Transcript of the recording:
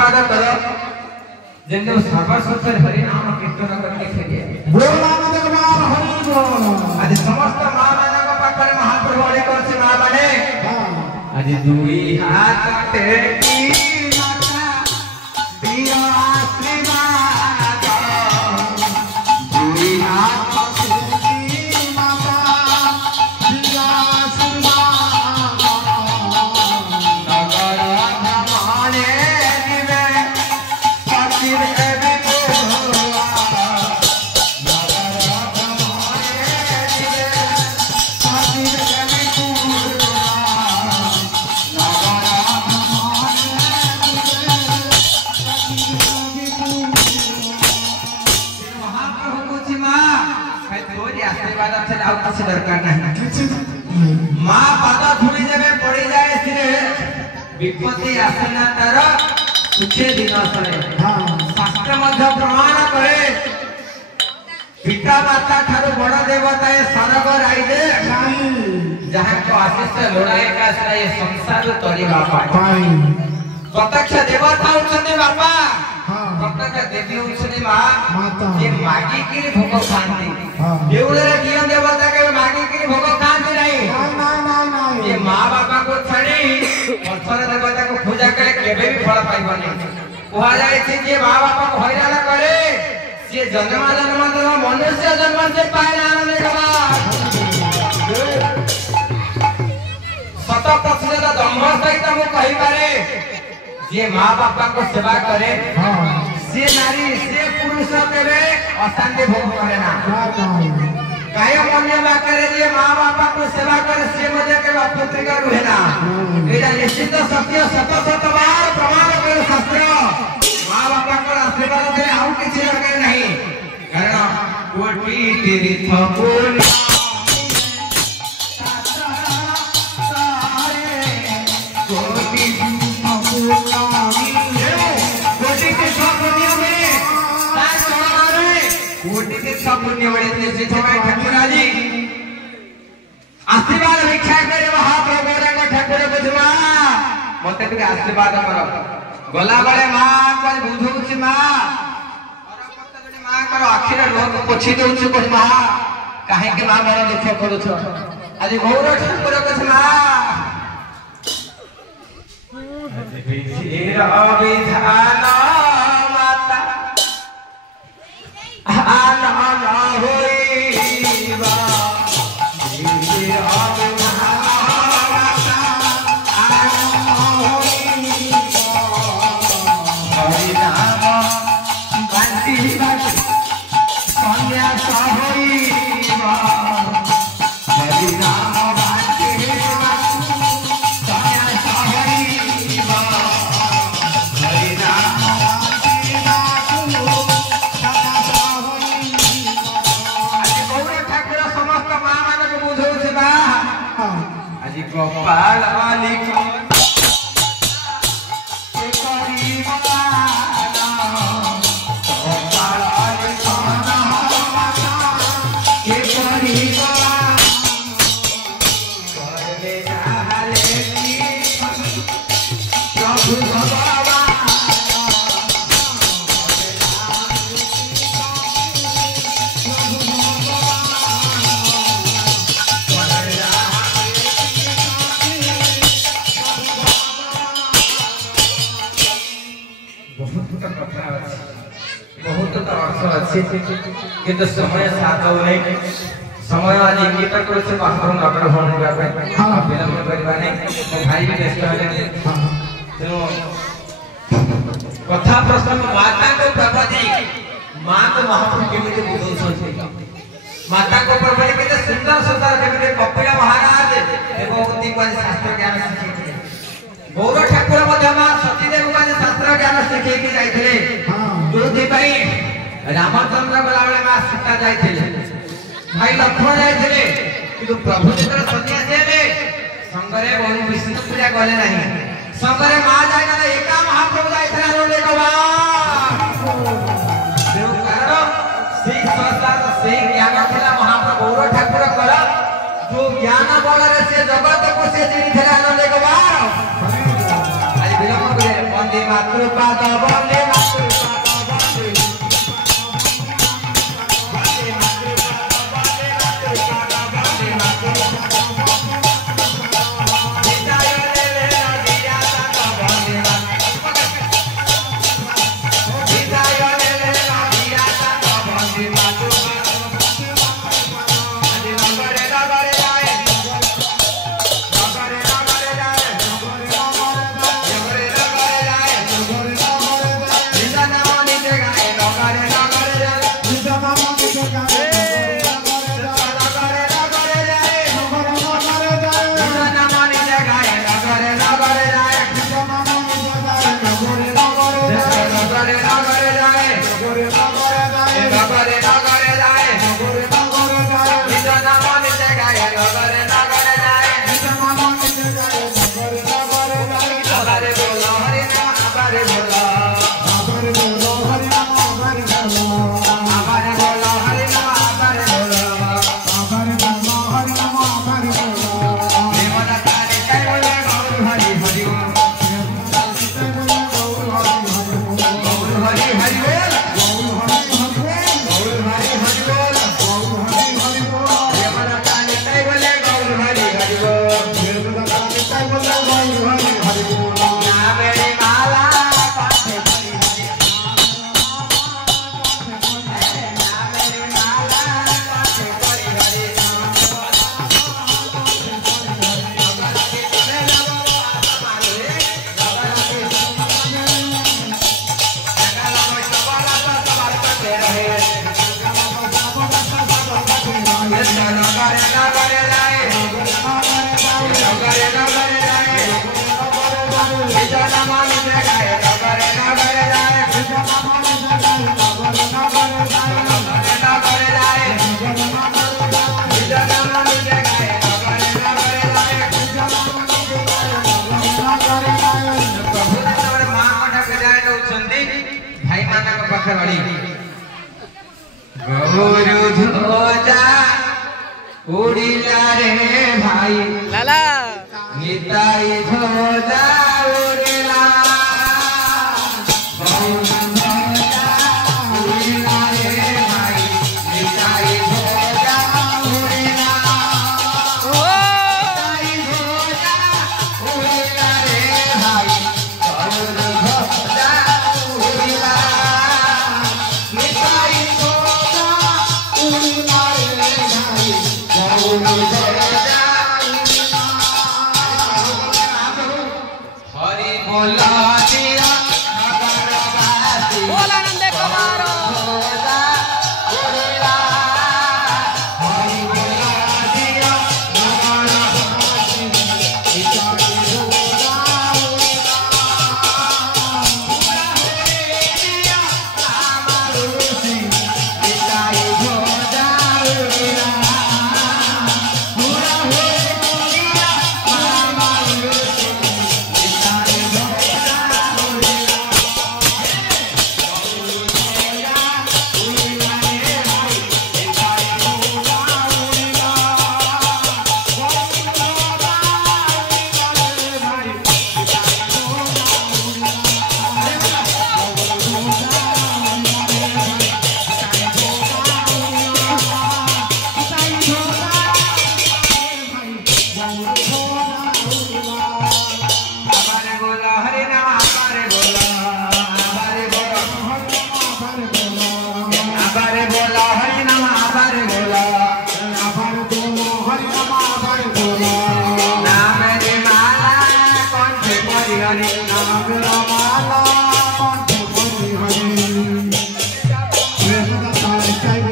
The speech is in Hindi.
आशीर्वाद करो जिंदे सर्वस्वतर हरि नाम कीर्तन करके खेलिए बोल नाम देवनाम हरि बोल आज समस्त मां मानक पाखरे महाप्रभु हरि करछि मां माने आज दुई हाथ टेकी माता दिया आशीर्वाद दुई हाथ टेकी माता दिया आशीर्वाद नगर धमाने दिवे पतिर एबे कोला नगर धमाने दिवे पतिर एबे कोला आशीर्वाद से आउ किसी दरकार नहीं मां पाद धुली देवे पड़ी जाए सिरे विपत्ति आसना तार कुछ दिन सरे शास्त्र मध्य प्रमाण करे पिता माता ठारू बड़ देवता ए सरग राइदे जहां को आशीष लोड़ाए का ये संसार तरिबा पाई प्रत्यक्ष देवता उछने बापा प्रत्यक्ष देवी उछने मां ये मागी की भोग खांती देवरे कियो देवता के मागी की भोग खांती नहीं ये मां बापा को छड़ी अक्षर देवता को पूजा करे केबे भी फल पाइबनी कहा जाय छै जे मां बापा को हैरान करे से जन्म मनुष्य जन्म से पाए आनंद कबा 100% दम्भ सहित मु कहि पारे जे मां बापा को सेवा करे से नारी से पुरुष केबे अशांति भोग करे ना काय मन्य बा करे जे मां बापा को सेवा करे से मजे के पुत्री का रुहे ना एटा निश्चित सत्य शत बार प्रमाण करे शास्त्र मां बापा को आशीर्वाद दे आउ किछि दरकार नहीं कारण कोटि तीर्थ पुण्य आशीर्वाद भिक्षा करे महाप्रभु ठाकुर बुझमा मते टिके आशीर्वाद करो गला बळे मां को बुझौछि मां मां करो आखिर लोक पोछि दउछि को मां काहे के मां मन दुख करू छ आज गौर ठाकुर कछ मां आज विधिर विधान माता आनंद होइबा गोपाल मालिक के करी बना गोपाल मालिक के करी बना करले जाले की प्रभु भगवान किंतु समय साथ नहीं समय आज इंगित कर से महाप्रभु नगर होने का विलंब करबा नहीं भाई भी व्यस्त होले तो कथा प्रसंग माता को प्रपदी मां तो महाप्रभु केमिति बुझौछन माता को प्रपदी केते सुंदर सुंदर केमिति कपिल महाराज भगवती को शास्त्र ज्ञान शिखैथिले गौर ठाकुर मध्य मां सतीदेव को शास्त्र ज्ञान शिखैकि जाइथिले जोथि पई रामचंद्र गला बेले मां सीता जाइथिले भाई लक्ष्मण जाइथिले किंतु प्रभु जेतर सन्यासी हेले संगरे बहु विष्णु पूजा गले नहीं संगरे मां जाय ना एका महाप्रभु जाइथिले रोले कबा देव कारण से संसार से ज्ञान थिला महाप्रभु गौर ठाकुर कर जो ज्ञान बल रे से जगत को से जिनि थिला रोले कबा आज विलंब करे वंदे मातृपाद वंदे उड़िला रे भाई लाला निताई ध्वजा उड़िला उड़िला रे भाई निताई ध्वजा उड़िला निताई ध्वजा उड़िला रे भाई ध्वजा उड़िला निताई ध्वजा उड़िला रे भाई हरि बोला दिया बोला नंदे कुमार हरि बोला दिया बोला